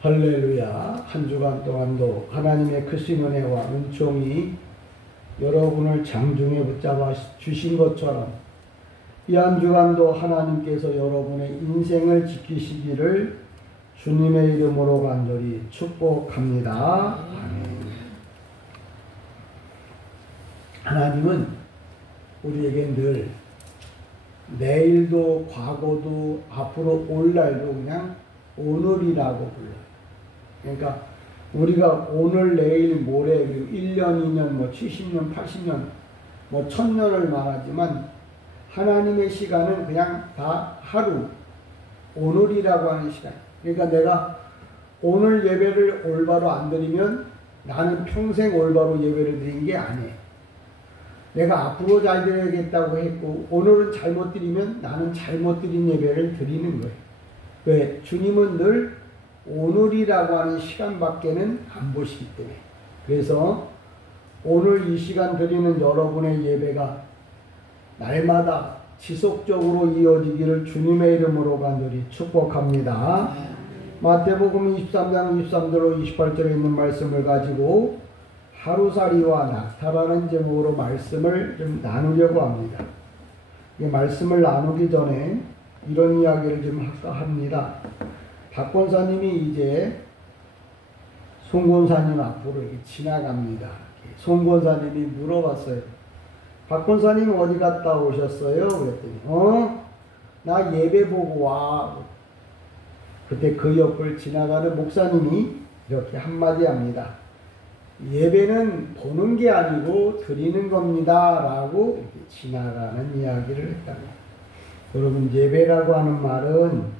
할렐루야. 한 주간 동안도 하나님의 크신 은혜와 은총이 여러분을 장중에 붙잡아 주신 것처럼 이 한 주간도 하나님께서 여러분의 인생을 지키시기를 주님의 이름으로 간절히 축복합니다. 아멘. 하나님은 우리에게 늘 내일도 과거도 앞으로 올 날도 그냥 오늘이라고 불러요. 그러니까 우리가 오늘, 내일, 모레, 그리고 1년, 2년, 뭐 70년, 80년, 뭐 1000년을 말하지만 하나님의 시간은 그냥 다 하루, 오늘이라고 하는 시간. 그러니까 내가 오늘 예배를 올바로 안 드리면 나는 평생 올바로 예배를 드린 게 아니에요. 내가 앞으로 잘 드려야겠다고 했고 오늘은 잘못 드리면 나는 잘못 드린 예배를 드리는 거예요. 왜? 주님은 늘 오늘이라고 하는 시간밖에는 안 보시기 때문에. 그래서 오늘 이 시간 드리는 여러분의 예배가 날마다 지속적으로 이어지기를 주님의 이름으로 간절히 축복합니다. 마태복음 23장 23절로 28절에 있는 말씀을 가지고 하루살이와 낙타라는 제목으로 말씀을 좀 나누려고 합니다. 이 말씀을 나누기 전에 이런 이야기를 좀 합니다. 박 권사님이 이제 송 권사님 앞으로 이렇게 지나갑니다. 송 권사님이 물어봤어요. 박 권사님 어디 갔다 오셨어요? 그랬더니 나 예배 보고 와. 그때 그 옆을 지나가는 목사님이 이렇게 한마디 합니다. 예배는 보는 게 아니고 드리는 겁니다. 라고 이렇게 지나가는 이야기를 했답니다. 여러분, 예배라고 하는 말은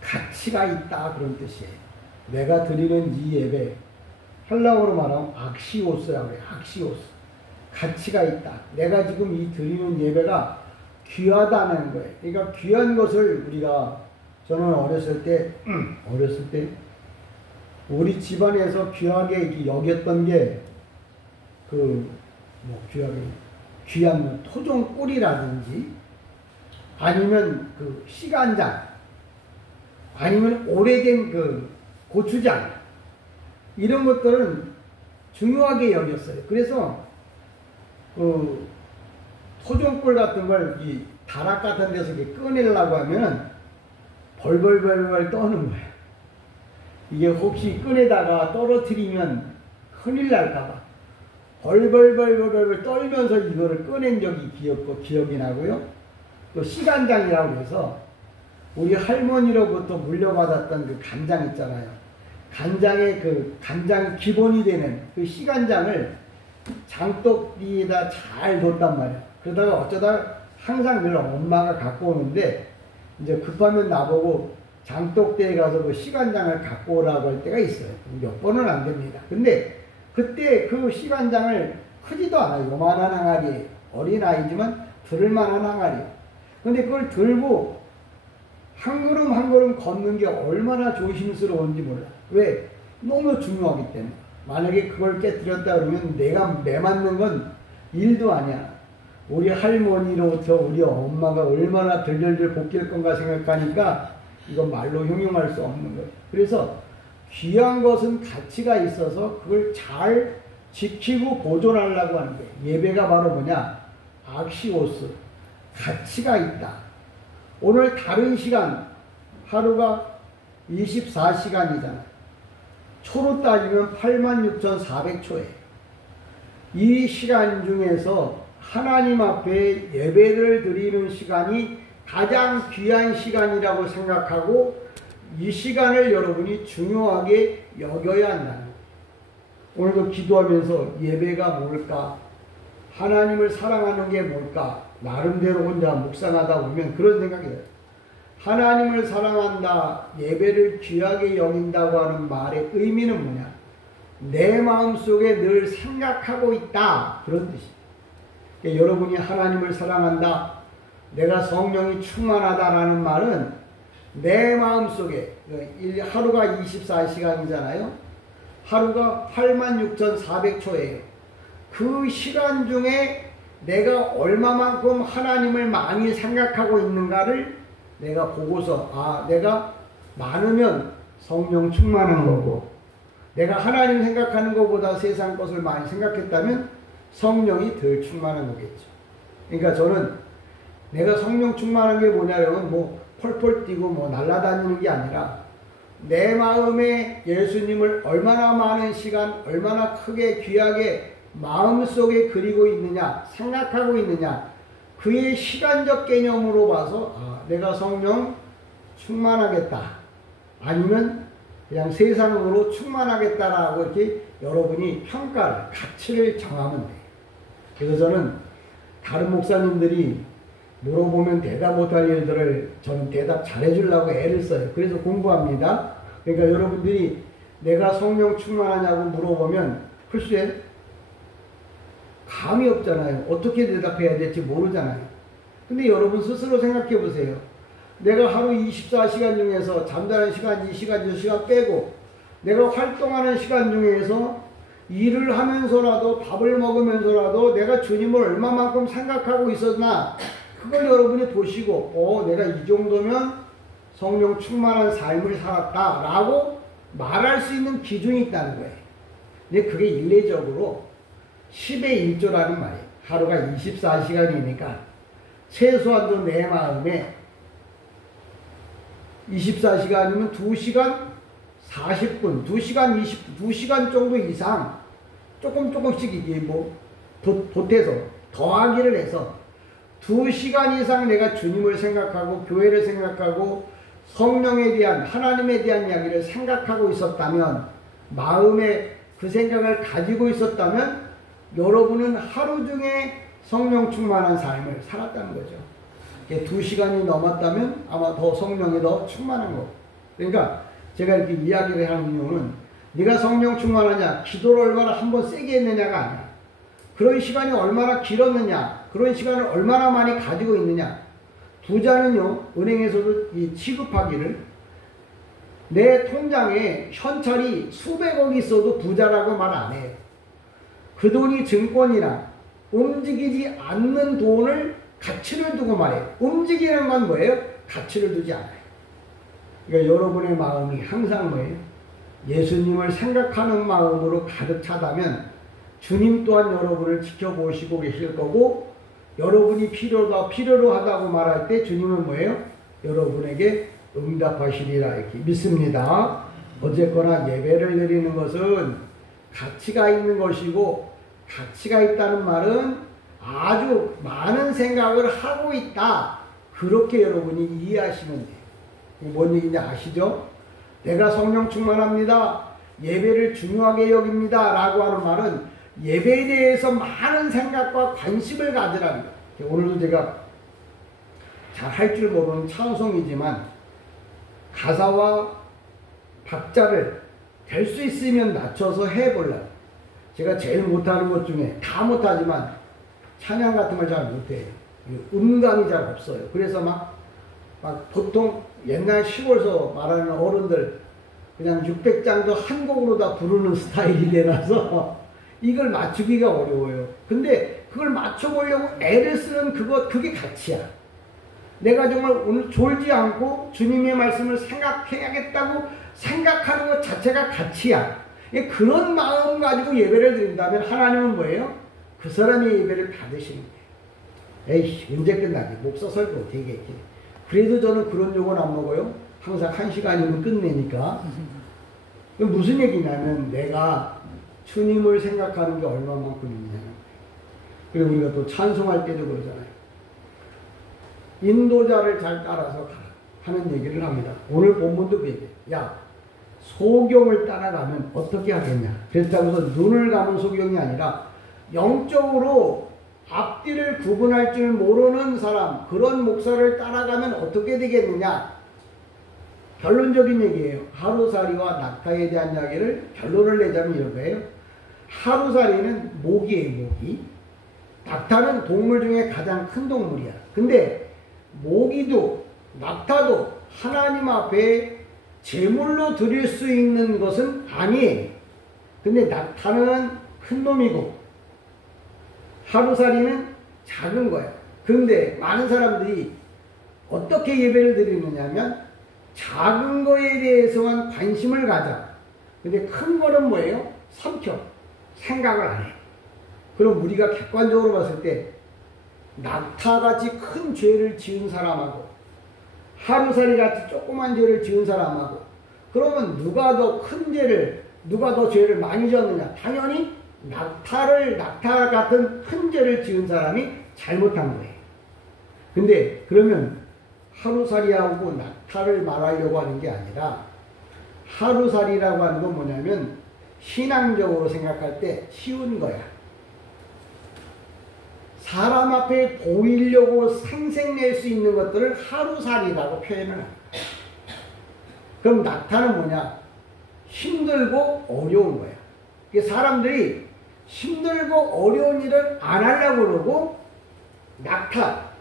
가치가 있다 그런 뜻이에요. 내가 드리는 이 예배, 헬라어로 말하면 악시오스라고 해요. 악시오스. 가치가 있다. 내가 지금 이 드리는 예배가 귀하다는 거예요. 그러니까 귀한 것을 저는 어렸을 때 우리 집안에서 귀하게 여겼던 게 귀한 토종꿀이라든지 아니면 시간장 아니면 오래된 고추장 이런 것들은 중요하게 여겼어요. 그래서 토종꿀 같은 걸 이 다락 같은 데서 이렇게 꺼내려고 하면 벌벌벌벌 떠는 거예요. 이게 혹시 꺼내다가 떨어뜨리면 큰일 날까봐 벌벌벌벌 떨면서 이거를 꺼낸 적이 기억이 나고요. 또 시간장이라고 해서 우리 할머니로부터 물려받았던 그 간장 있잖아요. 간장의 간장 기본이 되는 그 시간장을 장독대에다 잘 뒀단 말이에요. 그러다가 어쩌다 항상 늘 엄마가 갖고 오는데 이제 급하면 나보고 장독대에 가서 그 시간장을 갖고 오라고 할 때가 있어요. 몇 번은 안 됩니다. 근데 그때 그 시간장을 크지도 않아요. 요만한 항아리예요. 어린아이지만 들을만한 항아리예요. 근데 그걸 들고 한 걸음 한 걸음 걷는 게 얼마나 조심스러운지 몰라. 왜? 너무 중요하기 때문에. 만약에 그걸 깨뜨렸다 그러면 내가 매맞는 건 일도 아니야. 우리 할머니로부터 우리 엄마가 얼마나 덜덜덜 볶일 건가 생각하니까 이건 말로 형용할 수 없는 거예요. 그래서 귀한 것은 가치가 있어서 그걸 잘 지키고 보존하려고 하는 거예요. 예배가 바로 뭐냐? 악시오스. 가치가 있다. 오늘 다른 시간, 하루가 24시간이잖아요. 초로 따지면 86,400초예요. 이 시간 중에서 하나님 앞에 예배를 드리는 시간이 가장 귀한 시간이라고 생각하고 이 시간을 여러분이 중요하게 여겨야 한다는 거예요. 오늘도 기도하면서 예배가 뭘까? 하나님을 사랑하는 게 뭘까? 나름대로 혼자 묵상하다 보면 그런 생각이 들어요. 하나님을 사랑한다, 예배를 귀하게 여긴다고 하는 말의 의미는 뭐냐? 내 마음속에 늘 생각하고 있다. 그런 뜻이에요. 그러니까 여러분이 하나님을 사랑한다, 내가 성령이 충만하다라는 말은 내 마음속에 하루가 24시간이잖아요. 하루가 86,400초예요. 그 시간 중에 내가 얼마만큼 하나님을 많이 생각하고 있는가를 내가 보고서 내가 많으면 성령 충만한 거고, 내가 하나님 생각하는 것보다 세상 것을 많이 생각했다면 성령이 덜 충만한 거겠죠. 그러니까 저는 내가 성령 충만한 게 뭐냐면 뭐 펄펄 뛰고 뭐 날아다니는 게 아니라 내 마음에 예수님을 얼마나 많은 시간, 얼마나 크게 귀하게 마음속에 그리고 있느냐, 생각하고 있느냐, 그의 시간적 개념으로 봐서 내가 성령 충만하겠다, 아니면 그냥 세상으로 충만하겠다라고 이렇게 여러분이 평가를, 가치를 정하면 돼요. 그래서 저는 다른 목사님들이 물어보면 대답 못할 일들을 저는 대답 잘해주려고 애를 써요. 그래서 공부합니다. 그러니까 여러분들이 내가 성령 충만하냐고 물어보면 글쎄 감이 없잖아요. 어떻게 대답해야 될지 모르잖아요. 근데 여러분 스스로 생각해 보세요. 내가 하루 24시간 중에서 잠자는 시간, 2시간, 2시간 빼고 내가 활동하는 시간 중에서 일을 하면서라도 밥을 먹으면서라도 내가 주님을 얼마만큼 생각하고 있었나, 그걸 여러분이 보시고 내가 이 정도면 성령 충만한 삶을 살았다 라고 말할 수 있는 기준이 있다는 거예요. 근데 그게 일례적으로 10의 1조라는 말이에요. 하루가 24시간이니까 최소한도 내 마음에 24시간이면 2시간 40분, 2시간 2시간 정도 이상 조금씩 이게 뭐 보태서 더하기를 해서 2시간 이상 내가 주님을 생각하고 교회를 생각하고 성령에 대한, 하나님에 대한 이야기를 생각하고 있었다면, 마음에 그 생각을 가지고 있었다면 여러분은 하루 중에 성령 충만한 삶을 살았다는 거죠. 2시간이 넘었다면 아마 더 성령이 더 충만한 거고. 그러니까 제가 이렇게 이야기를 하는 이유는 네가 성령 충만하냐, 기도를 얼마나 한번 세게 했느냐가 아니야. 그런 시간이 얼마나 길었느냐, 그런 시간을 얼마나 많이 가지고 있느냐. 부자는요, 은행에서도 이 취급하기를 내 통장에 현찰이 수백억이 있어도 부자라고 말 안 해요. 그 돈이 증권이나 움직이지 않는 돈을 가치를 두고 말해요. 움직이는 건 뭐예요? 가치를 두지 않아요. 그러니까 여러분의 마음이 항상 뭐예요? 예수님을 생각하는 마음으로 가득 차다면 주님 또한 여러분을 지켜보시고 계실 거고, 여러분이 필요로 하다고 말할 때 주님은 뭐예요? 여러분에게 응답하시리라 이렇게 믿습니다. 어쨌거나 예배를 드리는 것은 가치가 있는 것이고, 가치가 있다는 말은 아주 많은 생각을 하고 있다, 그렇게 여러분이 이해하시면 돼요. 뭔 얘기인지 아시죠? 내가 성령 충만합니다, 예배를 중요하게 여깁니다 라고 하는 말은 예배에 대해서 많은 생각과 관심을 가지라는 거예요. 오늘도 제가 잘 할 줄 모르는 찬송이지만 가사와 박자를 될 수 있으면 낮춰서 해보려고. 제가 제일 못하는 것 중에, 다 못하지만 찬양 같은 걸 잘 못해요. 음감이 잘 없어요. 그래서 막 보통 옛날 시골에서 말하는 어른들 그냥 600장도 한 곡으로 다 부르는 스타일이 되나서 이걸 맞추기가 어려워요. 근데 그걸 맞춰보려고 애를 쓰는 그게 가치야. 내가 정말 오늘 졸지 않고 주님의 말씀을 생각해야겠다고 생각하는 것 자체가 가치야. 그런 마음 가지고 예배를 드린다면 하나님은 뭐예요? 그 사람의 예배를 받으시는 거예요. 에이씨, 언제 끝나지? 목사 설교 어떻게 했지? 그래도 저는 그런 욕은 안 먹어요. 항상 1시간이면 끝내니까. 무슨 얘기냐면 내가 주님을 생각하는 게 얼마만큼 있냐는 거예요. 그리고 우리가 또 찬송할 때도 그러잖아요. 인도자를 잘 따라서 가라 하는 얘기를 합니다. 오늘 본문도 그 얘기예요. 야, 소경을 따라가면 어떻게 하겠냐. 그렇다고 해서 눈을 감은 소경이 아니라 영적으로 앞뒤를 구분할 줄 모르는 사람, 그런 목사를 따라가면 어떻게 되겠느냐. 결론적인 얘기예요. 하루살이와 낙타에 대한 이야기를 결론을 내자면 이런 거예요. 하루살이는 모기예요, 모기. 낙타는 동물 중에 가장 큰 동물이야. 근데 모기도 낙타도 하나님 앞에 제물로 드릴 수 있는 것은 아니에요. 근데 낙타는 큰 놈이고 하루살이는 작은 거야. 그런데 많은 사람들이 어떻게 예배를 드리느냐면 작은 거에 대해서만 관심을 가져. 근데 큰 거는 뭐예요? 삼켜. 생각을 안 해. 그럼 우리가 객관적으로 봤을 때 낙타같이 큰 죄를 지은 사람하고 하루살이같이 조그만 죄를 지은 사람하고 그러면 누가 더 큰 죄를 누가 더 죄를 많이 지었느냐? 당연히 낙타 같은 큰 죄를 지은 사람이 잘못한 거예요. 근데 그러면 하루살이하고 낙타를 말하려고 하는 게 아니라 하루살이라고 하는 건 뭐냐면 신앙적으로 생각할 때 쉬운 거야. 사람 앞에 보이려고 생색낼 수 있는 것들을 하루살이라고 표현을 합니다. 그럼 낙타는 뭐냐? 힘들고 어려운 거야. 사람들이 힘들고 어려운 일을 안 하려고 그러고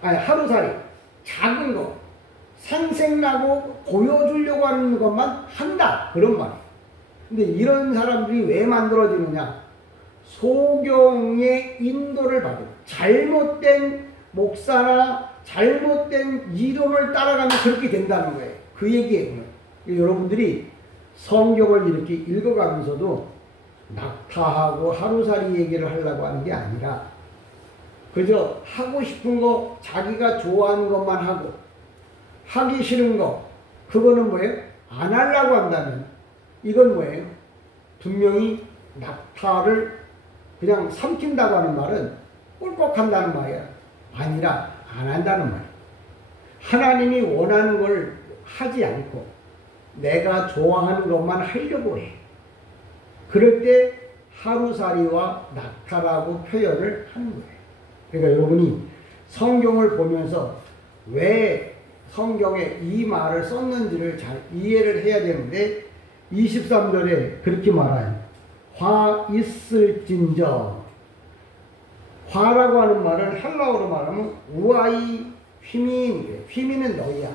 하루살이 작은 거 생색나고 보여주려고 하는 것만 한다 그런 말이에요. 근데 이런 사람들이 왜 만들어지느냐? 소경의 인도를 받은 잘못된 목사나 잘못된 이론을 따라가면 그렇게 된다는 거예요. 그 얘기예요. 여러분들이 성경을 이렇게 읽어가면서도 낙타하고 하루살이 얘기를 하려고 하는 게 아니라 그저 하고 싶은 거 자기가 좋아하는 것만 하고 하기 싫은 거 그거는 뭐예요? 안 하려고 한다면 이건 뭐예요? 분명히 낙타를 그냥 삼킨다고 하는 말은 꿀꺽한다는 말이야. 아니라 안 한다는 말이야. 하나님이 원하는 걸 하지 않고 내가 좋아하는 것만 하려고 해. 그럴 때 하루살이와 낙타라고 표현을 하는 거예요. 그러니까 여러분이 성경을 보면서 왜 성경에 이 말을 썼는지를 잘 이해를 해야 되는데 23절에 그렇게 말해요. 화 있을진저. 화라고 하는 말은 헬라어로 말하면 우아이 휘민. 휘민은 너희야.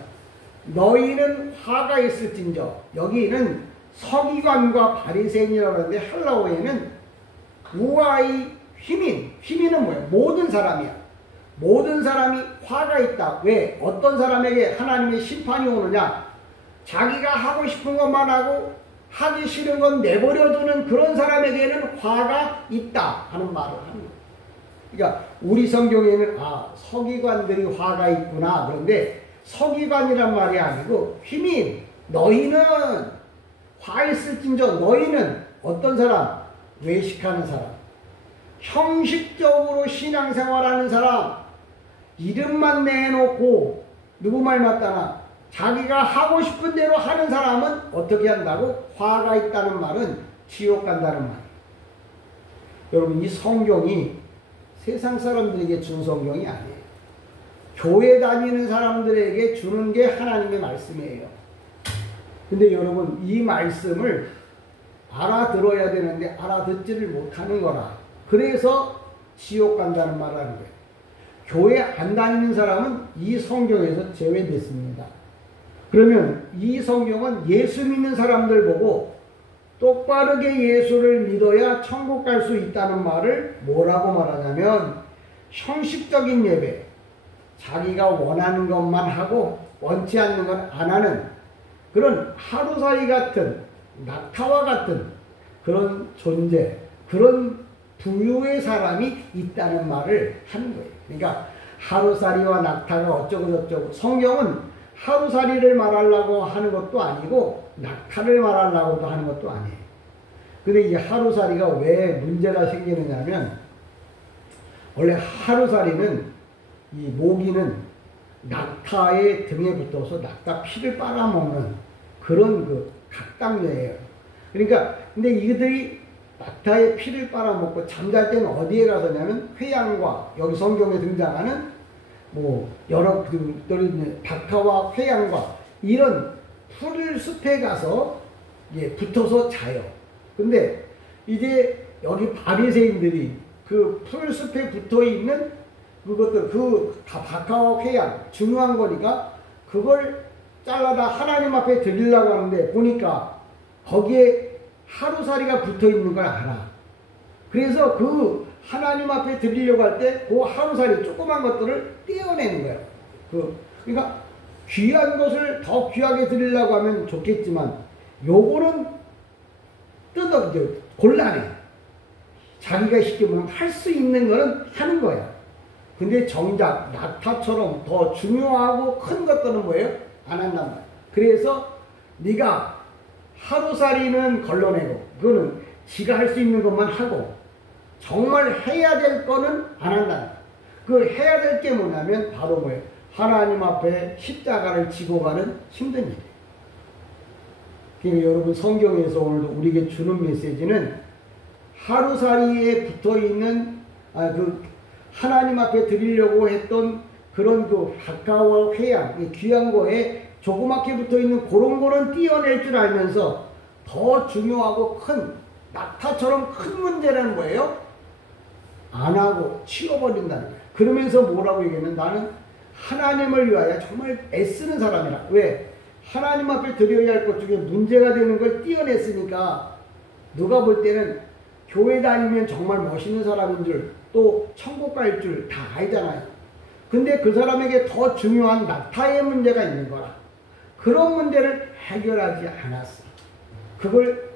너희는 화가 있을진저. 여기는 서기관과 바리새인이라고 하는데 헬라어에는 우아이 휘민. 휘민은 뭐야? 모든 사람이야. 모든 사람이 화가 있다. 왜? 어떤 사람에게 하나님의 심판이 오느냐? 자기가 하고 싶은 것만 하고 하기 싫은 건 내버려두는 그런 사람에게는 화가 있다 하는 말을 하는 거예요. 그러니까 우리 성경에는 서기관들이 화가 있구나. 그런데 서기관이란 말이 아니고 휘민, 너희는 화 있을진저. 너희는 어떤 사람? 외식하는 사람, 형식적으로 신앙생활하는 사람, 이름만 내놓고 누구 말 맞다나 자기가 하고 싶은 대로 하는 사람은 어떻게 한다고? 화가 있다는 말은 지옥 간다는 말이에요. 여러분 이 성경이 세상 사람들에게 준 성경이 아니에요. 교회 다니는 사람들에게 주는 게 하나님의 말씀이에요. 근데 여러분 이 말씀을 알아들어야 되는데 알아듣지를 못하는 거라. 그래서 지옥 간다는 말을 하는 거예요. 교회 안 다니는 사람은 이 성경에서 제외됐습니다. 그러면 이 성경은 예수 믿는 사람들 보고 똑바르게 예수를 믿어야 천국 갈 수 있다는 말을 뭐라고 말하냐면 형식적인 예배, 자기가 원하는 것만 하고 원치 않는 건 안 하는 그런 하루살이 같은 낙타와 같은 그런 존재, 그런 부류의 사람이 있다는 말을 하는 거예요. 그러니까 하루살이와 낙타가 어쩌고저쩌고 성경은 하루살이를 말하려고 하는 것도 아니고 낙타를 말하려고도 하는 것도 아니에요. 근데 이 하루살이가 왜 문제가 생기느냐면 원래 하루살이는 이 모기는 낙타의 등에 붙어서 낙타 피를 빨아먹는 그런 그 각당류예요. 그러니까 근데 이들이 낙타의 피를 빨아먹고 잠잘 때는 어디에 가서냐면 회양과 여기 성경에 등장하는 뭐 여러 박하와 회양과 이런 풀숲에 가서 붙어서 자요. 근데 이제 여기 바리새인들이 그 풀숲에 붙어 있는 그것들 그 박하와 회양 중요한 거니까 그걸 잘라다 하나님 앞에 드리려고 하는데 보니까 거기에 하루살이가 붙어 있는 걸 알아. 그래서 그 하나님 앞에 드리려고 할 때 그 하루살이 조그만 것들을 떼어내는 거예요. 그러니까 귀한 것을 더 귀하게 드리려고 하면 좋겠지만 요거는 곤란해. 자기가 시키면 할 수 있는 거는 하는 거야. 근데 정작 낙타처럼 더 중요하고 큰 것들은 뭐예요? 안 한단 말이야. 그래서 네가 하루살이는 걸러내고 그거는 지가 할 수 있는 것만 하고 정말 해야 될 거는 안 한다. 그 해야 될 게 뭐냐면 바로 뭐예요? 하나님 앞에 십자가를 지고 가는 힘든 일이에요. 그러니까 여러분 성경에서 오늘도 우리에게 주는 메시지는 하루살이에 붙어있는 그 하나님 앞에 드리려고 했던 그런 그 가까워 회양, 귀한 거에 조그맣게 붙어있는 그런 거는 띄어낼 줄 알면서 더 중요하고 큰 낙타처럼 큰 문제라는 거예요. 안 하고 치워버린다는 거예요. 그러면서 뭐라고 얘기하면 나는 하나님을 위하여 정말 애쓰는 사람이라. 왜? 하나님 앞에 드려야 할 것 중에 문제가 되는 걸 띄어냈으니까 누가 볼 때는 교회 다니면 정말 멋있는 사람인 줄, 또 천국 갈 줄 다 알잖아요. 근데 그 사람에게 더 중요한 낙타의 문제가 있는 거라. 그런 문제를 해결하지 않았어. 그걸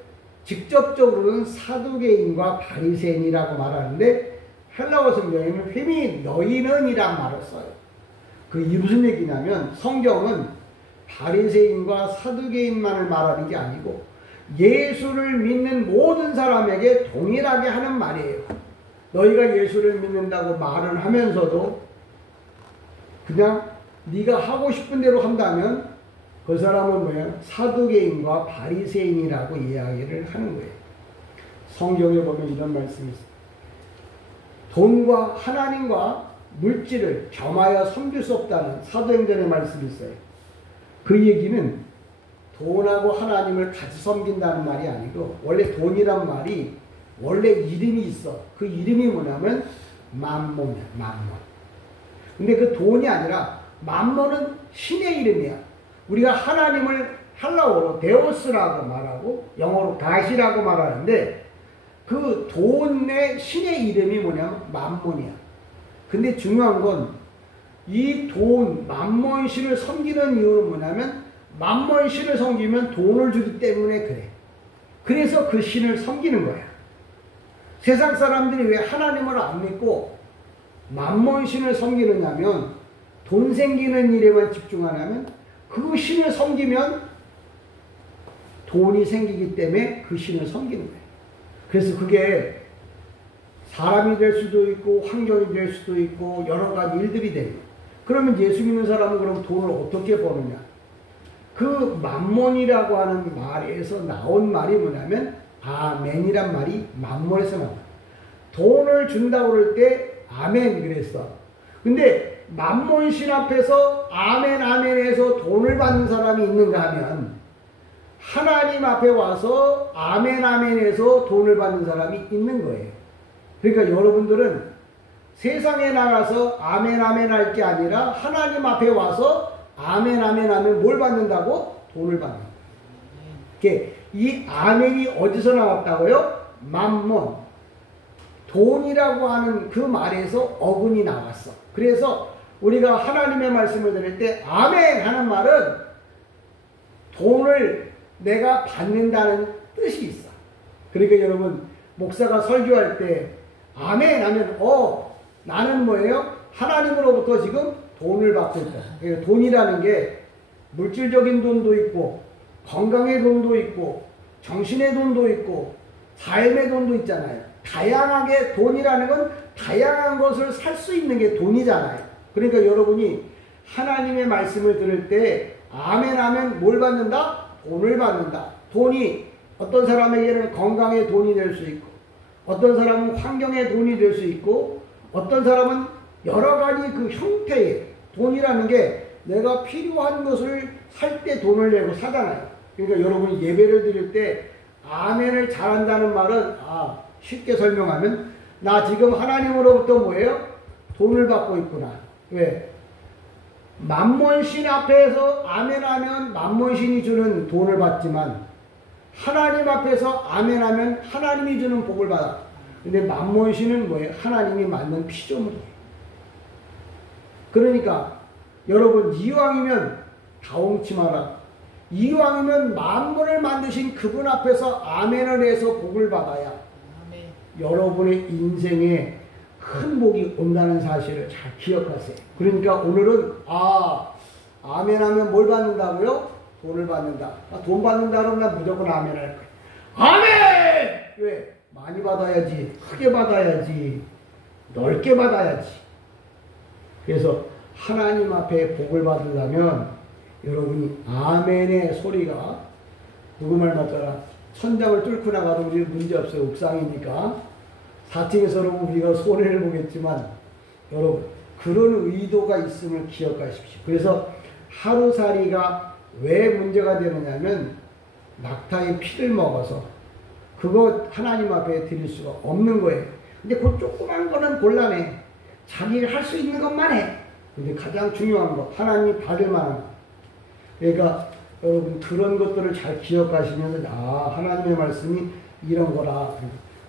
직접적으로는 사두개인과 바리새인이라고 말하는데 헬라어 성경에는 휘미 너희는 이란 말을 써요. 그게 무슨 얘기냐면 성경은 바리새인과 사두개인만을 말하는 게 아니고 예수를 믿는 모든 사람에게 동일하게 하는 말이에요. 너희가 예수를 믿는다고 말을 하면서도 그냥 네가 하고 싶은 대로 한다면 그 사람은 뭐예요? 사두개인과 바리새인이라고 이야기를 하는 거예요. 성경에 보면 이런 말씀이 있어요. 돈과 하나님과 물질을 겸하여 섬길 수 없다는 사도행전의 말씀이 있어요. 그 얘기는 돈하고 하나님을 같이 섬긴다는 말이 아니고 원래 돈이란 말이 원래 이름이 있어. 그 이름이 뭐냐면 맘몬이야. 맘몬. 근데 그 돈이 아니라 맘몬은 신의 이름이야. 우리가 하나님을 헬라어로 데오스라고 말하고 영어로 가시라고 말하는데 그 돈의 신의 이름이 뭐냐면 맘몬이야. 근데 중요한 건 이 돈, 맘몬신을 섬기는 이유는 뭐냐면 맘몬신을 섬기면 돈을 주기 때문에 그래. 그래서 그 신을 섬기는 거야. 세상 사람들이 왜 하나님을 안 믿고 맘몬신을 섬기느냐면 돈 생기는 일에만 집중하냐면 그 신을 섬기면 돈이 생기기 때문에 그 신을 섬기는 거예요. 그래서 그게 사람이 될 수도 있고 환경이 될 수도 있고 여러 가지 일들이 돼요. 그러면 예수 믿는 사람은 그럼 돈을 어떻게 버느냐? 그 맘몬이라고 하는 말에서 나온 말이 뭐냐면 아멘이란 말이 맘몬에서 나와요. 돈을 준다고 그럴 때 아멘 그랬어. 근데 맘몬신 앞에서 아멘 아멘해서 돈을 받는 사람이 있는가 하면 하나님 앞에 와서 아멘 아멘해서 돈을 받는 사람이 있는 거예요. 그러니까 여러분들은 세상에 나가서 아멘 아멘 할 게 아니라 하나님 앞에 와서 아멘 아멘 하면 뭘 받는다고? 돈을 받는 거예요. 이 아멘이 어디서 나왔다고요? 맘몬. 돈이라고 하는 그 말에서 어근이 나왔어. 그래서 우리가 하나님의 말씀을 들을 때 아멘 하는 말은 돈을 내가 받는다는 뜻이 있어. 그러니까 여러분 목사가 설교할 때 아멘 하면 나는 뭐예요? 하나님으로부터 지금 돈을 받고 있다. 그러니까 돈이라는 게 물질적인 돈도 있고 건강의 돈도 있고 정신의 돈도 있고 삶의 돈도 있잖아요. 다양하게 돈이라는 건 다양한 것을 살 수 있는 게 돈이잖아요. 그러니까 여러분이 하나님의 말씀을 들을 때 아멘 하면 뭘 받는다? 돈을 받는다. 돈이 어떤 사람에게는 건강의 돈이 될 수 있고 어떤 사람은 환경의 돈이 될 수 있고 어떤 사람은 여러 가지 그 형태의 돈이라는 게 내가 필요한 것을 살 때 돈을 내고 사잖아요. 그러니까 여러분이 예배를 드릴 때 아멘을 잘한다는 말은 쉽게 설명하면 나 지금 하나님으로부터 뭐예요? 돈을 받고 있구나. 왜? 맘몬신 앞에서 아멘하면 맘몬신이 주는 돈을 받지만 하나님 앞에서 아멘하면 하나님이 주는 복을 받아. 근데 맘몬신은 뭐예요? 하나님이 만든 피조물이에요. 그러니까 여러분 이왕이면 다홍치 마라. 이왕이면 만물을 만드신 그분 앞에서 아멘을 해서 복을 받아야 아멘. 여러분의 인생에 큰 복이 온다는 사실을 잘 기억하세요. 그러니까 오늘은 아멘하면 뭘 받는다고요? 돈을 받는다. 돈 받는다 그러면 난 무조건 아멘 할 거야. 아멘! 왜? 많이 받아야지. 크게 받아야지. 넓게 받아야지. 그래서 하나님 앞에 복을 받으려면 여러분이 아멘의 소리가 누구 말 맞더라? 천장을 뚫고 나가도 우리 문제 없어요. 옥상이니까. 4층에서는 우리가 손해를 보겠지만 여러분 그런 의도가 있음을 기억하십시오. 그래서 하루살이가 왜 문제가 되느냐면 낙타의 피를 먹어서 그거 하나님 앞에 드릴 수가 없는 거예요. 근데 그 조그만 거는 곤란해. 자기가 할 수 있는 것만 해. 근데 가장 중요한 거 하나님이 받을 만한 거. 그러니까 여러분 그런 것들을 잘 기억하시면서 하나님의 말씀이 이런 거라.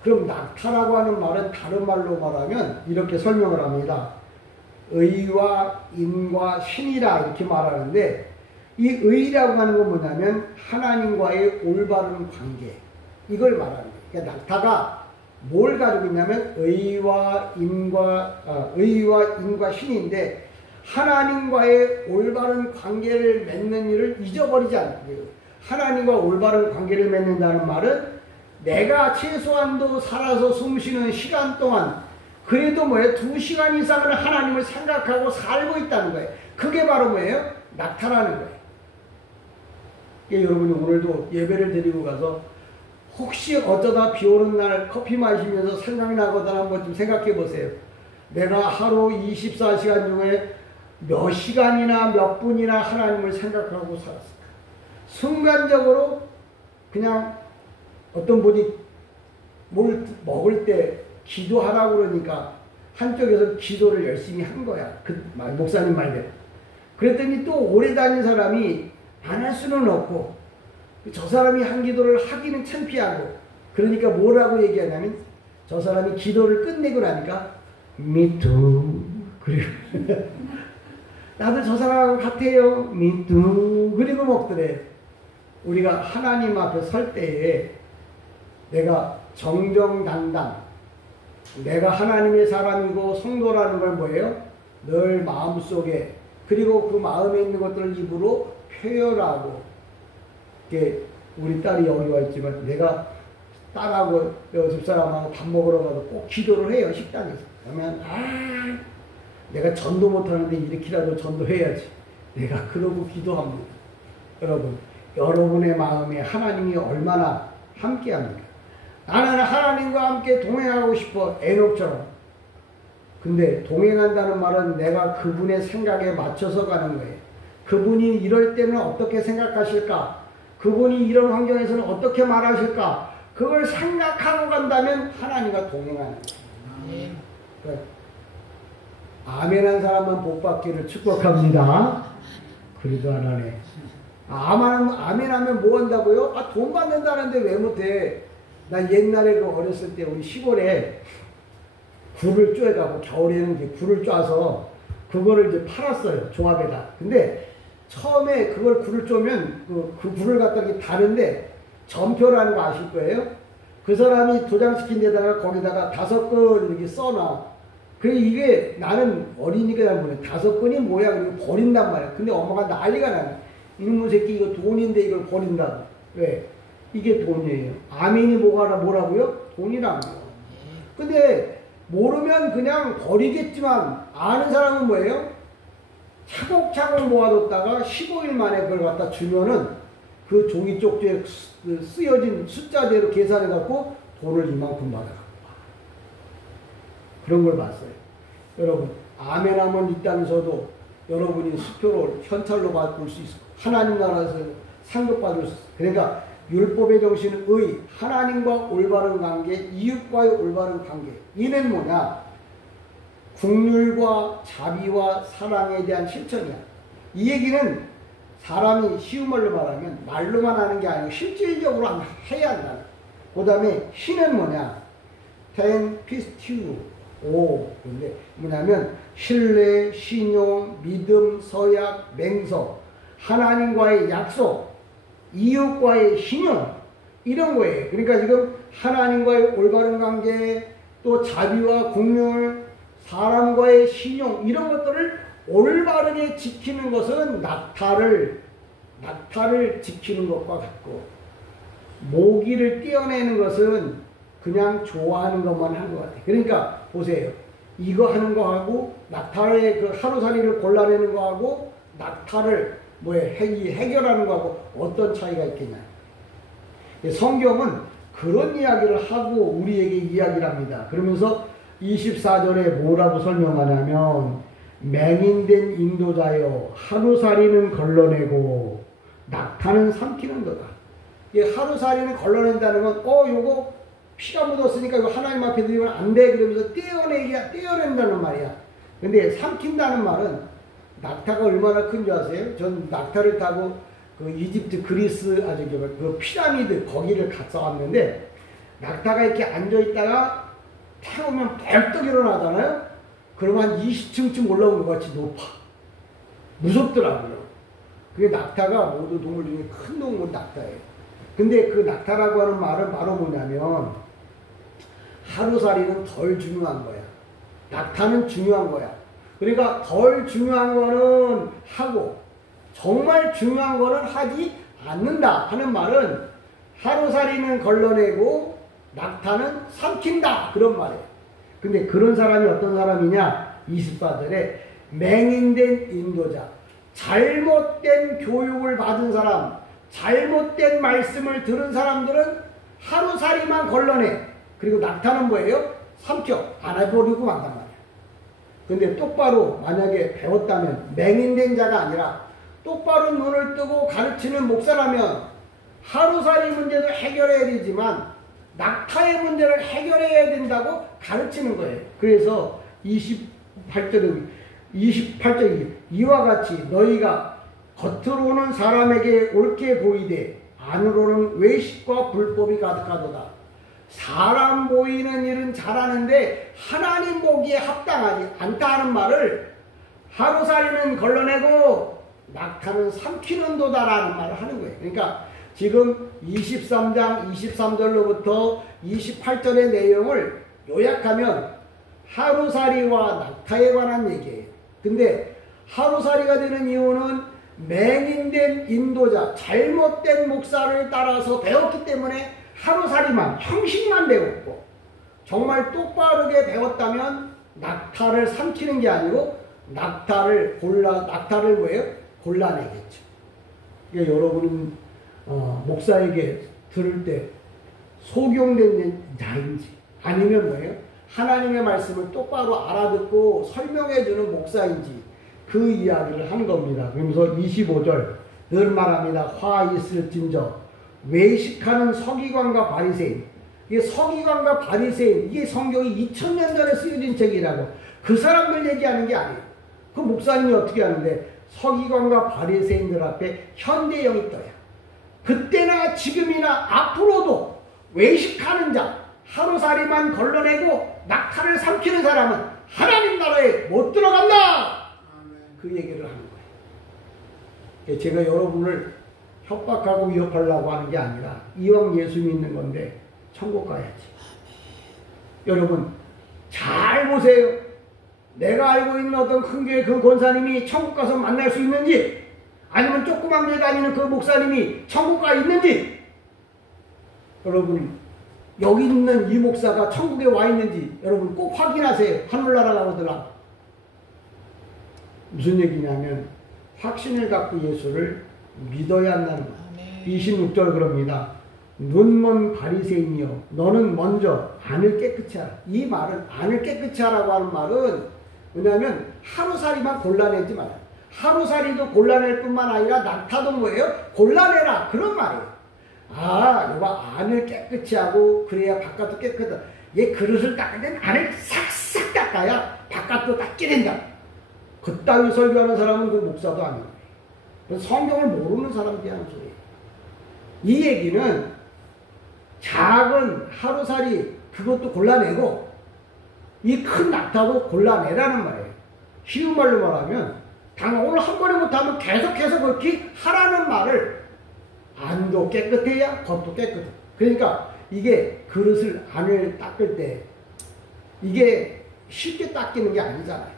그럼 낙타라고 하는 말은 다른 말로 말하면 이렇게 설명을 합니다. 의와 인과 신이라 이렇게 말하는데 이 의라고 하는 건 뭐냐면 하나님과의 올바른 관계 이걸 말하는 거예요. 그러니까 낙타가 뭘 가지고 있냐면 의와 인과 신인데 하나님과의 올바른 관계를 맺는 일을 잊어버리지 않는 거예요. 하나님과 올바른 관계를 맺는다는 말은 내가 최소한도 살아서 숨쉬는 시간 동안 그래도 뭐예요? 2시간 이상을 하나님을 생각하고 살고 있다는 거예요. 그게 바로 뭐예요? 낙타라는 거예요. 여러분이 오늘도 예배를 드리고 가서 혹시 어쩌다 비 오는 날 커피 마시면서 생각나거든 한번 좀 생각해 보세요. 내가 하루 24시간 중에 몇 시간이나 몇 분이나 하나님을 생각하고 살았을까? 순간적으로 그냥 어떤 분이 뭘 먹을 때 기도하라고 그러니까 한쪽에서 기도를 열심히 한 거야. 목사님 말대로. 그랬더니 또 오래 다닌 사람이 안 할 수는 없고 저 사람이 한 기도를 하기는 창피하고 그러니까 뭐라고 얘기하냐면 저 사람이 기도를 끝내고 나니까 Me too. 그리고 나도 저 사람하고 같아요. Me too. 그리고 먹더래. 우리가 하나님 앞에 설 때에 내가 정정당당 내가 하나님의 사람이고 성도라는 걸 뭐예요? 늘 마음속에 그리고 그 마음에 있는 것들을 입으로 표현하고 이게 우리 딸이 여기 와 있지만 내가 딸하고 집사람하고 밥 먹으러 가도 꼭 기도를 해요. 식당에서. 그러면 내가 전도 못하는데 이렇게라도 전도해야지. 내가 그러고 기도합니다. 여러분 여러분의 마음에 하나님이 얼마나 함께합니까? 나는 하나님과 함께 동행하고 싶어. 에녹처럼. 근데 동행한다는 말은 내가 그분의 생각에 맞춰서 가는 거예요. 그분이 이럴 때는 어떻게 생각하실까? 그분이 이런 환경에서는 어떻게 말하실까? 그걸 생각하고 간다면 하나님과 동행하는 거예요. 그래. 아멘한 사람만 복받기를 축복합니다. 그래도 안 하네. 아멘하면 뭐 한다고요? 돈 받는다는데 왜 못해? 나 옛날에 어렸을 때 우리 시골에 굴을 쪼여가고 겨울에는 이제 굴을 쪼아서 그거를 이제 팔았어요. 조합에다. 근데 처음에 그걸 굴을 쪼면 그 굴을 갖다 다는데 전표라는 거 아실 거예요? 그 사람이 도장시킨 데다가 거기다가 5건 이렇게 써놔. 그래 이게 나는 어리니까 보네. 5건이 뭐야? 그리고 버린단 말이야. 근데 엄마가 난리가 나네. 이놈의 새끼 이거 돈인데 이걸 버린다고. 왜? 이게 돈이에요. 아멘이 뭐라고요? 돈이라고요. 근데 모르면 그냥 버리겠지만 아는 사람은 뭐예요? 차곡차곡 모아뒀다가 15일 만에 그걸 갖다 주면은 그 종이 쪽지에 쓰여진 숫자대로 계산해갖고 돈을 이만큼 받아갖고 와. 그런 걸 봤어요. 여러분 아멘하면 이 땅에서도 여러분이 수표로 현찰로 받을 수 있어. 하나님 나라에서 상급받을 수 있어. 그러니까 율법의 정신은 의, 하나님과 올바른 관계, 이웃과의 올바른 관계. 이는 뭐냐? 긍휼과 자비와 사랑에 대한 실천이야. 이 얘기는 사람이 쉬운 말로 말하면 말로만 하는 게 아니고 실질적으로 해야 한다. 그 다음에 신은 뭐냐? 텐 피스티우 근데 뭐냐면 신뢰, 신용, 믿음, 서약, 맹서. 하나님과의 약속, 이웃과의 신용, 이런 거예요. 그러니까 지금 하나님과의 올바른 관계, 또 자비와 공률, 사람과의 신용, 이런 것들을 올바르게 지키는 것은 낙타를 지키는 것과 같고, 모기를 떼어내는 것은 그냥 좋아하는 것만 한 것 같아요. 그러니까 보세요. 이거 하는 거하고 낙타의 그 하루살이를 골라내는 거하고 낙타를 해결하는 거하고 어떤 차이가 있겠냐. 성경은 그런 이야기를 하고 우리에게 이야기를 합니다. 그러면서 24절에 뭐라고 설명하냐면, 맹인된 인도자여 하루살이는 걸러내고 낙타는 삼키는도다. 이 하루살이는 걸러낸다는 건 요거 피가 묻었으니까 이거 하나님 앞에 드리면 안 돼, 그러면서 떼어낸다는 말이야. 근데 삼킨다는 말은, 낙타가 얼마나 큰 줄 아세요? 전 낙타를 타고 그 이집트 그리스 그 피라미드 거기를 갔다 왔는데, 낙타가 이렇게 앉아있다가 태우면 벌떡 일어나잖아요. 그러면 한 20층쯤 올라온 것 같이 높아. 무섭더라고요. 그게 낙타가 모두 동물 중에 큰 동물 낙타예요. 근데 그 낙타라고 하는 말은 바로 뭐냐면, 하루살이는 덜 중요한 거야. 낙타는 중요한 거야. 그러니까 덜 중요한 거는 하고 정말 중요한 거는 하지 않는다 하는 말은, 하루살이는 걸러내고 낙타는 삼킨다, 그런 말이에요. 근데 그런 사람이 어떤 사람이냐? 24절에 맹인된 인도자, 잘못된 교육을 받은 사람, 잘못된 말씀을 들은 사람들은 하루살이만 걸러내. 그리고 낙타는 뭐예요? 삼켜, 안아버리고 만단 말이야. 근데 똑바로 만약에 배웠다면, 맹인된 자가 아니라 똑바로 눈을 뜨고 가르치는 목사라면 하루살이 문제도 해결해야 되지만 낙타의 문제를 해결해야 된다고 가르치는 거예요. 그래서 28절에 이와 같이 너희가 겉으로는 사람에게 옳게 보이되 안으로는 외식과 불법이 가득하도다. 사람 보이는 일은 잘하는데 하나님 보기에 합당하지 않다는 말을, 하루살이는 걸러내고 낙타는 삼키는도다라는 말을 하는 거예요. 그러니까 지금 23장 23절로부터 28절의 내용을 요약하면 하루살이와 낙타에 관한 얘기예요. 근데 하루살이가 되는 이유는 맹인된 인도자, 잘못된 목사를 따라서 배웠기 때문에 하루살이만, 형식만 배웠고, 정말 똑바르게 배웠다면 낙타를 삼키는 게 아니고 낙타를 뭐예요? 골라내겠죠. 그러니까 여러분은 목사에게 들을 때 소경된 자인지, 아니면 뭐예요? 하나님의 말씀을 똑바로 알아듣고 설명해주는 목사인지, 그 이야기를 하는 겁니다. 그러면서 25절 늘 말합니다. 화 있을진저 외식하는 서기관과 바리새인. 이게 서기관과 바리새인, 이게 성경이 2000년 전에 쓰여진 책이라고. 그 사람들 얘기하는 게 아니에요. 그 목사님이 어떻게 하는데, 서기관과 바리새인들 앞에 현대형이 떠요. 그때나 지금이나 앞으로도 외식하는 자, 하루살이만 걸러내고 낙타를 삼키는 사람은 하나님 나라에 못 들어간다, 그 얘기를 하는 거예요. 제가 여러분을 협박하고 위협하려고 하는 게 아니라, 이왕 예수 믿는 건데 천국 가야지. 여러분 잘 보세요. 내가 알고 있는 어떤 큰 교회 그 권사님이 천국 가서 만날 수 있는지, 아니면 조그만 교회 다니는 그 목사님이 천국 가 있는지, 여러분 여기 있는 이 목사가 천국에 와 있는지 여러분 꼭 확인하세요. 하늘나라 가거들라. 무슨 얘기냐면, 확신을 갖고 예수를 믿어야 한다는 거예요. 26절 그럽니다. 눈먼 바리새인이여 너는 먼저 안을 깨끗이 하라. 이 말은, 안을 깨끗이 하라고 하는 말은 뭐냐면 하루살이만 골라내지 마라. 하루살이도 골라낼 뿐만 아니라 낙타도 뭐예요? 골라내라, 그런 말이에요. 이거 안을 깨끗이 하고 그래야 바깥도 깨끗하다. 얘 그릇을 닦을 땐 안을 싹싹 닦아야 바깥도 닦게 된다. 그따위 설교하는 사람은 그 목사도 아니에요. 성경을 모르는 사람들이 하는 소리예요. 이 얘기는 작은 하루살이 그것도 골라내고 이 큰 낙타도 골라내라는 말이에요. 쉬운 말로 말하면 오늘 한 번에 못하면 계속해서 그렇게 하라는 말을 안도 깨끗해야 겉도 깨끗해. 그러니까 이게 그릇을 안을 닦을 때 이게 쉽게 닦이는 게 아니잖아요.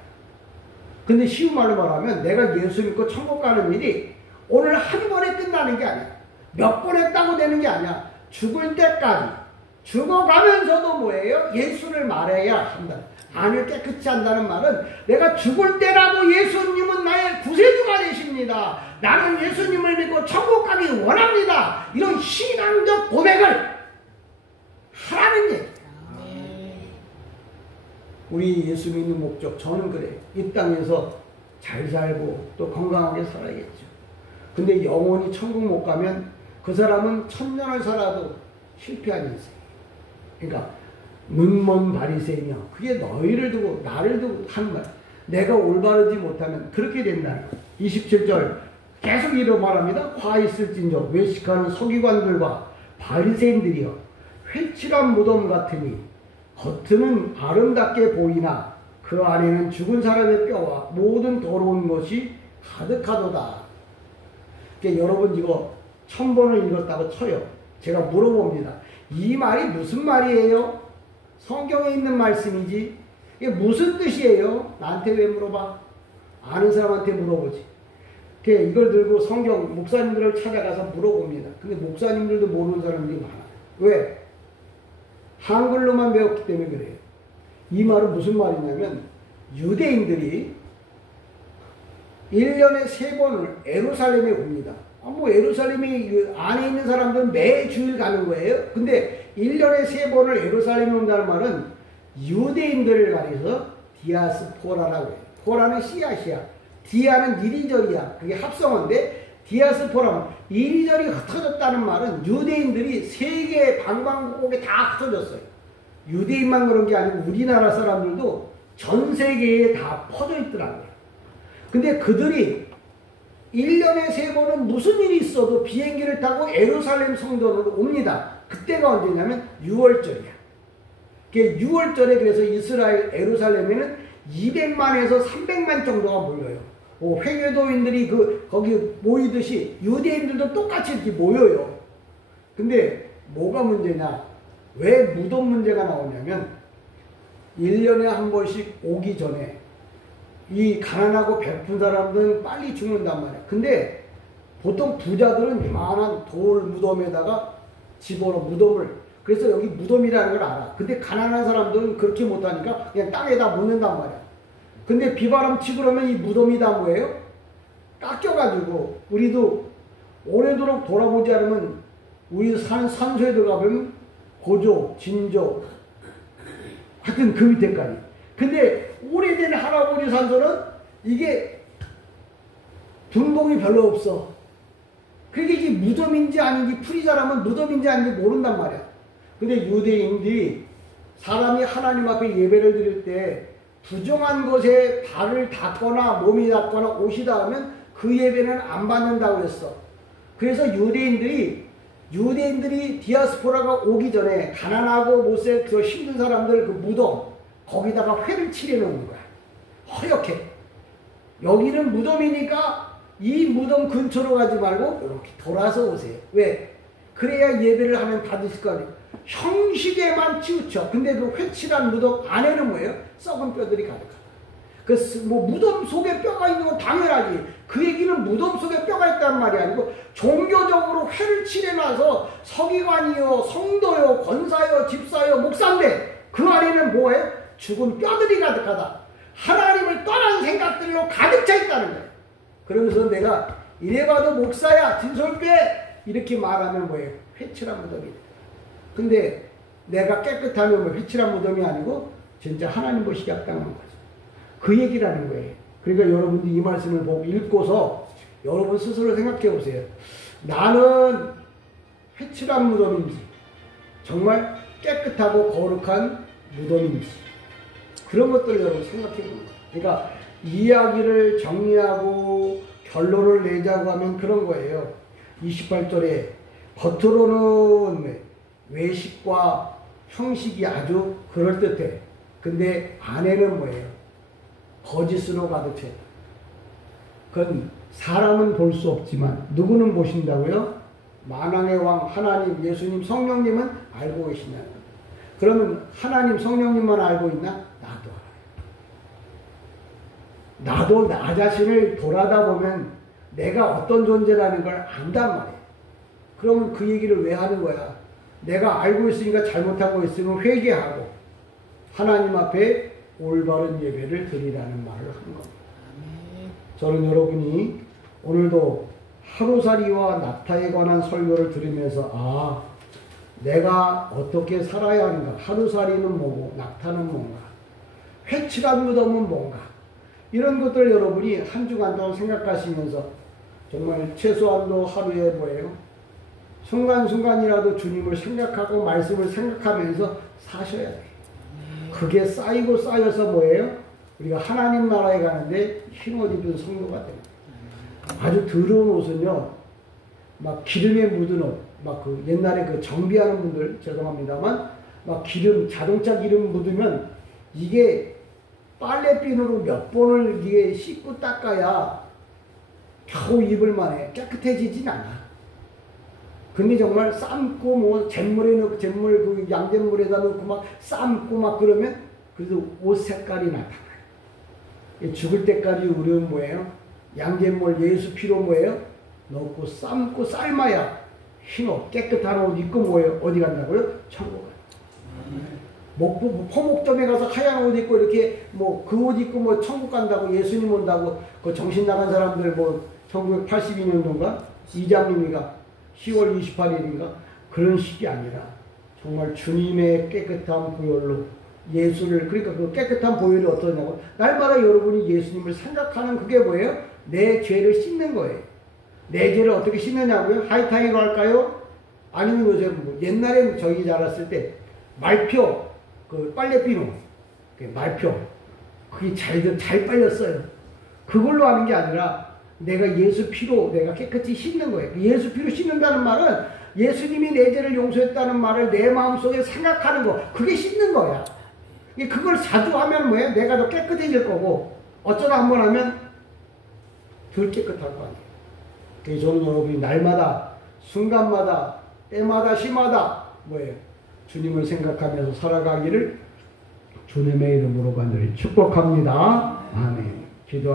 근데 쉬운 말로 말하면 내가 예수 믿고 천국 가는 일이 오늘 한 번에 끝나는 게 아니야. 몇 번 했다고 되는 게 아니야. 죽을 때까지 죽어가면서도 뭐예요? 예수를 말해야 한다. 안을 깨끗이 한다는 말은 내가 죽을 때라도 예수님은 나의 구세주가 되십니다. 나는 예수님을 믿고 천국 가기 원합니다. 이런 신앙적 고백을 하라는 얘기야. 우리 예수 믿는 목적, 저는 그래요. 이 땅에서 잘 살고 또 건강하게 살아야겠죠. 근데 영원히 천국 못 가면 그 사람은 천년을 살아도 실패한 인생. 그러니까 눈먼 바리새이며 그게 너희를 두고 나를 두고 하는 말. 내가 올바르지 못하면 그렇게 된다는 거. 27절 계속 이렇게 말합니다. 화 있을진저 외식하는 서기관들과 바리새인들이여 회칠한 무덤 같으니 겉은 아름답게 보이나 그 안에는 죽은 사람의 뼈와 모든 더러운 것이 가득하도다. 그러니까 여러분 이거 1000번을 읽었다고 쳐요. 제가 물어봅니다. 이 말이 무슨 말이에요? 성경에 있는 말씀이지 이게 무슨 뜻이에요? 나한테 왜 물어봐? 아는 사람한테 물어보지. 이걸 들고 성경 목사님들을 찾아가서 물어봅니다. 근데 목사님들도 모르는 사람들이 많아요. 왜? 한글로만 배웠기 때문에 그래요. 이 말은 무슨 말이냐면 유대인들이 1년에 3번을 예루살렘에 옵니다. 예루살렘이 그 안에 있는 사람들은 매주일 가는 거예요. 근데 1년에 3번을 예루살렘에 온다는 말은 유대인들을 가리서 디아스포라라고 해요. 포라는 씨앗이야. 디아는 이리저리야. 그게 합성어인데 디아스포라는 이리저리 흩어졌다는 말은 유대인들이 세계 방방곡곡에 다 흩어졌어요. 유대인만 그런 게 아니고 우리나라 사람들도 전 세계에 다 퍼져 있더라고요. 근데 그들이 1년에 3번은 무슨 일이 있어도 비행기를 타고 예루살렘 성전으로 옵니다. 그때가 언제냐면 6월절이야. 6월절에 그래서 이스라엘 예루살렘에는 200만에서 300만 정도가 몰려요. 회교도인들이 거기 모이듯이 유대인들도 똑같이 이렇게 모여요. 근데 뭐가 문제냐? 왜 무덤 문제가 나오냐면 1년에 한 번씩 오기 전에 이 가난하고 배고픈 사람들은 빨리 죽는단 말이야. 근데 보통 부자들은 이만한 돌 무덤에다가 집어넣어 무덤을. 그래서 여기 무덤이라는 걸 알아. 근데 가난한 사람들은 그렇게 못하니까 그냥 땅에다 묻는단 말이야. 근데 비바람 치고 그러면 이 무덤이 다 뭐예요? 깎여가지고 우리도 오래도록 돌아보지 않으면 우리 사는 산소에 들어가면 고조, 진조 하여튼 그 밑에까지. 근데 오래된 할아버지 산소는 이게 분봉이 별로 없어. 그게 이게 무덤인지 아닌지 풀이 자라면 무덤인지 아닌지 모른단 말이야. 근데 유대인들이 사람이 하나님 앞에 예배를 드릴 때 부정한 것에 발을 닦거나 몸이 닦거나 옷이 닿으면 그 예배는 안 받는다고 했어. 그래서 유대인들이 디아스포라가 오기 전에 가난하고 못살 그 힘든 사람들 그 무덤 거기다가 회를 칠해놓는 거야. 허옇게. 여기는 무덤이니까 이 무덤 근처로 가지 말고 이렇게 돌아서 오세요. 왜? 그래야 예배를 하면 받으실 거 아니에요. 형식에만 치우쳐. 근데 그 회칠한 무덤 안에는 뭐예요? 썩은 뼈들이 가득하다. 무덤 속에 뼈가 있는 건 당연하지. 그 얘기는 무덤 속에 뼈가 있다는 말이 아니고 종교적으로 회를 칠해놔서 서기관이요, 성도요, 권사요, 집사요, 목사인데 그 안에는 뭐예요? 죽은 뼈들이 가득하다. 하나님을 떠난 생각들로 가득 차 있다는 거예요. 그러면서 내가 이래봐도 목사야, 진솔교회 이렇게 말하면 뭐예요? 회칠한 무덤이다. 근데 내가 깨끗하면 뭐 회칠한 무덤이 아니고 진짜 하나님 보시기 합당한 거죠. 그 얘기라는 거예요. 그러니까 여러분들이 이 말씀을 보고 읽고서 여러분 스스로 생각해 보세요. 나는 회칠한 무덤인지 정말 깨끗하고 거룩한 무덤인지 그런 것들을 여러분 생각해 보는 거예요. 그러니까 이야기를 정리하고 결론을 내자고 하면 그런 거예요. 28절에 겉으로는 외식과 형식이 아주 그럴듯해. 근데 안에는 뭐예요? 거짓으로 가득 차 있다. 그건 사람은 볼 수 없지만 누구는 보신다고요? 만왕의 왕 하나님, 예수님, 성령님은 알고 계시냐는 거예요. 그러면 하나님, 성령님만 알고 있나? 나도 알아요. 나도 나 자신을 돌아다 보면 내가 어떤 존재라는 걸 안단 말이에요. 그러면 그 얘기를 왜 하는 거야? 내가 알고 있으니까 잘못한 거 있으면 회개하고 하나님 앞에 올바른 예배를 드리라는 말을 하는 겁니다. 저는 여러분이 오늘도 하루살이와 낙타에 관한 설교를 들으면서 아, 내가 어떻게 살아야 하는가? 하루살이는 뭐고 낙타는 뭔가? 회칠한 무덤은 뭔가? 이런 것들 여러분이 한 주간 동안 생각하시면서 정말 최소한도 하루에 뭐예요? 순간순간이라도 주님을 생각하고 말씀을 생각하면서 사셔야 돼요. 그게 쌓이고 쌓여서 뭐예요? 우리가 하나님 나라에 가는데 흰옷 입은 성도가 됩니다. 아주 더러운 옷은요, 막 기름에 묻은 옷, 막 그 옛날에 그 정비하는 분들, 죄송합니다만, 막 기름, 자동차 기름 묻으면 이게 빨래비누로 몇 번을 이게 씻고 닦아야 겨우 입을 만해. 깨끗해지진 않아. 근데 정말 삶고 뭐 잿물에 넣고 잿물 그 양잿물에다 넣고 막 삶고 막 그러면 그래도 옷 색깔이 나타나요. 죽을 때까지 우리는 뭐예요? 양잿물 예수 피로 뭐예요? 넣고 삶고 삶아야 흰옷 깨끗한 옷 입고 뭐예요? 어디 간다고요? 천국 가요. 포목점에 가서 하얀 옷 입고 이렇게 뭐 그 옷 입고 뭐 천국 간다고 예수님 온다고 그 정신 나간 사람들 뭐 1982년도인가 이장님이가 10월 28일인가 그런 식이 아니라 정말 주님의 깨끗한 보혈로 예수를 그러니까 그 깨끗한 보혈이 어떠냐고 날마다 여러분이 예수님을 생각하는 그게 뭐예요? 내 죄를 씻는 거예요. 내 죄를 어떻게 씻느냐고요? 하이타이로 할까요? 아니면 요즘 뭐 옛날엔 저희 자랐을 때 말표 그 빨래비누 말표 그게 잘 빨렸어요. 그걸로 하는 게 아니라 내가 예수 피로 내가 깨끗이 씻는 거예요. 예수 피로 씻는다는 말은 예수님이 내 죄를 용서했다는 말을 내 마음속에 생각하는 거 그게 씻는 거야. 그걸 자주 하면 뭐예요? 내가 더 깨끗해질 거고 어쩌다 한번 하면 덜 깨끗할 거 아니에요. 그래서 저는 여러분이 날마다 순간마다 때마다 시마다 뭐예요? 주님을 생각하면서 살아가기를 주님의 이름으로 간절히 축복합니다. 아멘. 기도